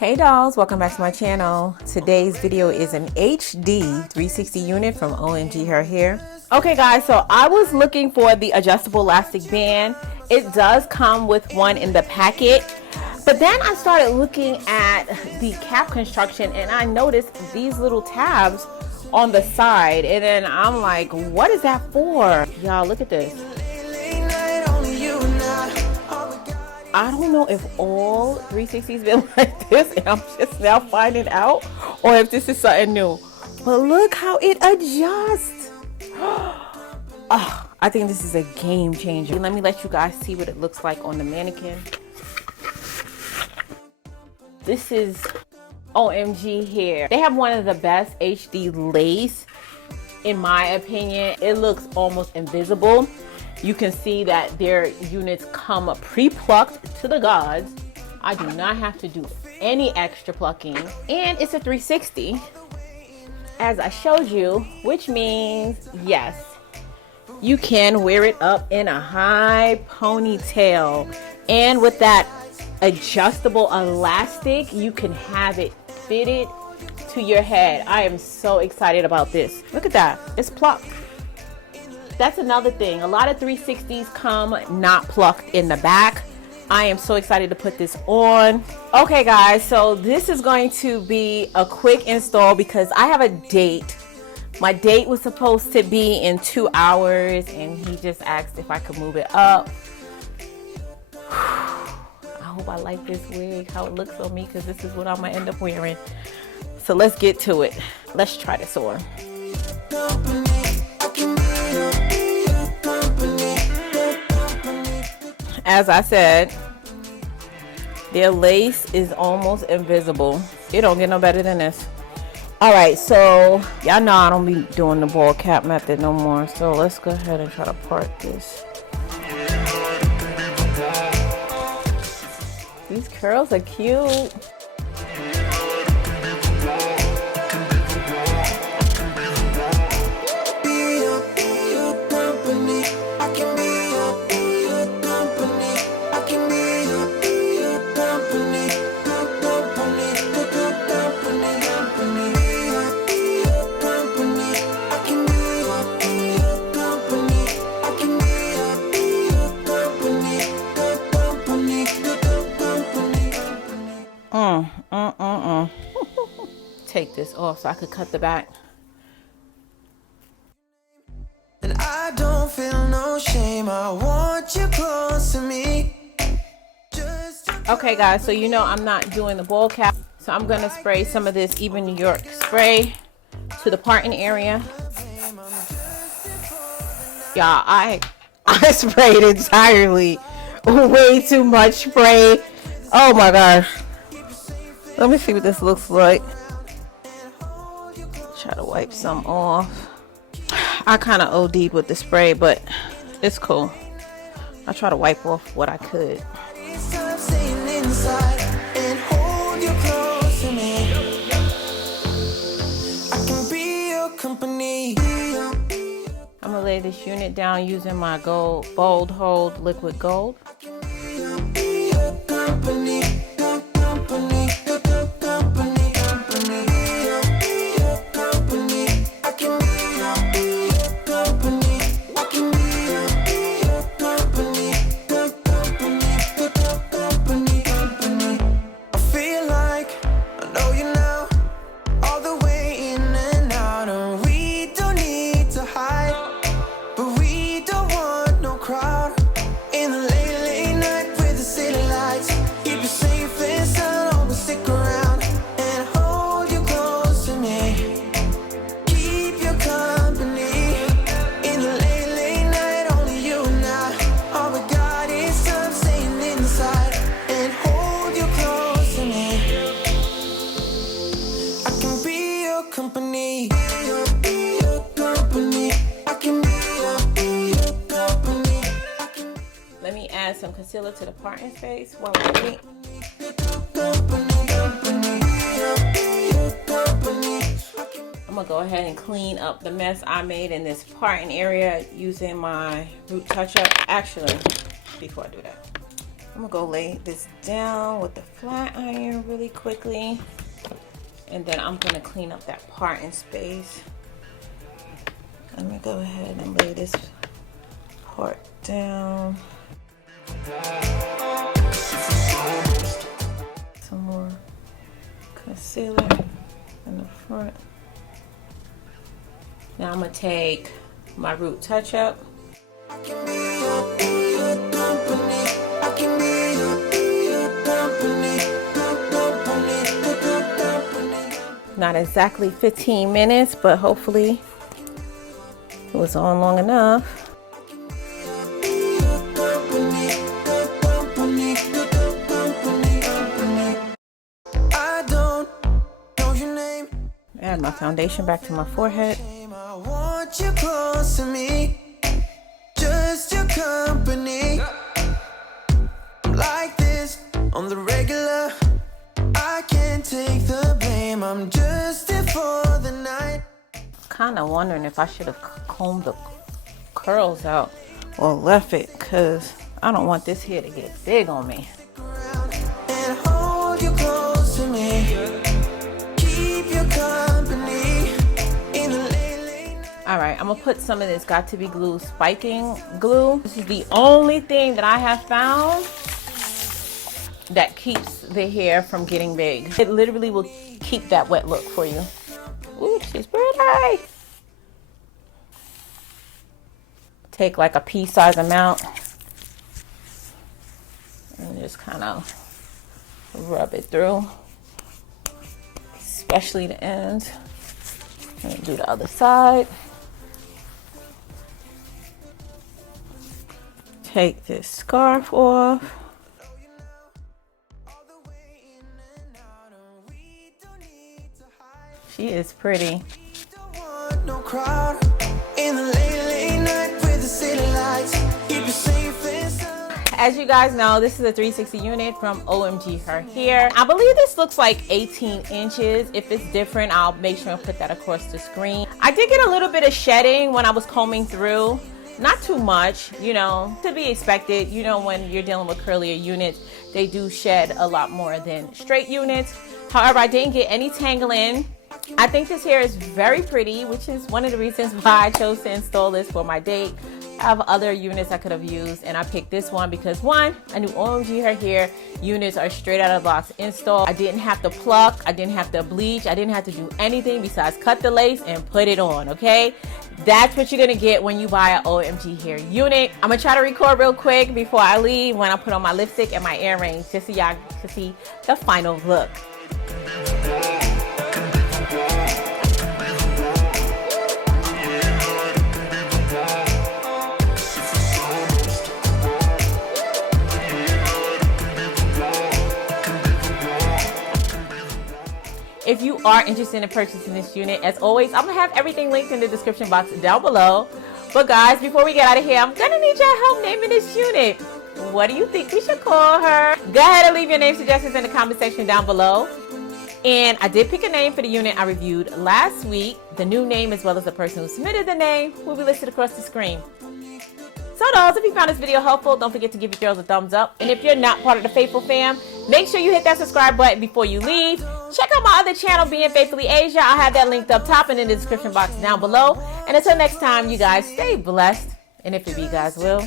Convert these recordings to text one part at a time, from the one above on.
Hey dolls, welcome back to my channel. Today's video is an HD 360 unit from OMG Her Hair. Okay guys, so I was looking for the adjustable elastic band. It does come with one in the packet, but then I started looking at the cap construction and I noticed these little tabs on the side, and then I'm like, what is that for? Y'all, look at this. I don't know if all 360s been like this and I'm just now finding out, or if this is something new. But look how it adjusts. Oh, I think this is a game changer. Let me let you guys see what it looks like on the mannequin. This is OMG Hair. They have one of the best HD lace, in my opinion. It looks almost invisible. You can see that their units come pre-plucked to the gods. I do not have to do any extra plucking. And it's a 360, as I showed you, which means, yes, you can wear it up in a high ponytail. And with that adjustable elastic, you can have it fitted to your head. I am so excited about this. Look at that, it's plucked. That's another thing. A lot of 360s come not plucked in the back. I am so excited to put this on. Okay guys, so this is going to be a quick install because I have a date. My date was supposed to be in 2 hours and he just asked if I could move it up. I hope I like this wig, how it looks on me, because this is what I'm gonna end up wearing. So let's get to it. Let's try this on. As I said, their lace is almost invisible. It don't get no better than this. All right, so y'all know I don't be doing the ball cap method no more. So let's go ahead and try to part this. These curls are cute. Take this off so I could cut the back. And I don't feel no shame. I want you close to me. Okay guys, so you know I'm not doing the bowl cap, so I'm gonna spray some of this Even New York spray to the parting area. Y'all, I sprayed entirely. Way too much spray. Oh my gosh. Let me see what this looks like. Try to wipe some off. I kind of OD'd with the spray, but it's cool. I try to wipe off what I could. I'm gonna lay this unit down using my Bold Hold liquid gold. Let me add some concealer to the parting space while we wait. I'm gonna go ahead and clean up the mess I made in this parting area using my root touch-up. Actually, before I do that, I'm gonna go lay this down with the flat iron really quickly. And then I'm gonna clean up that parting space. Let me go ahead and lay this part down. Some more concealer in the front. Now I'm gonna take my root touch up. Not exactly 15 minutes, but hopefully it was on long enough. I don't know your name. Add my foundation back to my forehead. I want you close to me, just your company. I'm like this on the regular. I can't take the blame. I'm just here for the night. Kind of wondering if I should have combed the curls out or left it, because I don't want this hair to get big on me. And hold you close to me, keep your company in the late night. All right, I'm gonna put some of this Got to Be Glue spiking glue. This is the only thing that I have found that keeps the hair from getting big. It literally will keep that wet look for you. Ooh, she's pretty. Take like a pea size amount and just kind of rub it through, especially the ends. And do the other side. Take this scarf off. She is pretty. No crowd in the late night with the city lights. Keep you safe and sound. As you guys know, this is a 360 unit from OMG Her Hair. I believe this looks like 18 inches. If it's different, I'll make sure and put that across the screen. I did get a little bit of shedding when I was combing through. Not too much, you know, to be expected. You know, when you're dealing with curlier units, they do shed a lot more than straight units. However, I didn't get any tangling. I think this hair is very pretty, which is one of the reasons why I chose to install this for my date. I have other units I could have used, and I picked this one because one, I knew OMG Her Hair units are straight out of the box install. I didn't have to pluck, I didn't have to bleach, I didn't have to do anything besides cut the lace and put it on, okay? That's what you're gonna get when you buy an OMG Hair unit. I'm gonna try to record real quick before I leave when I put on my lipstick and my earrings, just so y'all can see the final look. If you are interested in purchasing this unit, as always, I'm gonna have everything linked in the description box down below. But guys, before we get out of here, I'm gonna need your help naming this unit. What do you think we should call her? Go ahead and leave your name suggestions in the comment section down below. And I did pick a name for the unit I reviewed last week. The new name, as well as the person who submitted the name, will be listed across the screen. So dolls, if you found this video helpful, don't forget to give your girls a thumbs up. And if you're not part of the Faithful fam, make sure you hit that subscribe button before you leave. Check out my other channel, Being Faithfully Asia. I'll have that linked up top and in the description box down below. And until next time, you guys stay blessed. And if it be God's will,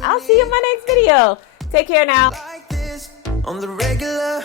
I'll see you in my next video. Take care now. Like this on the regular.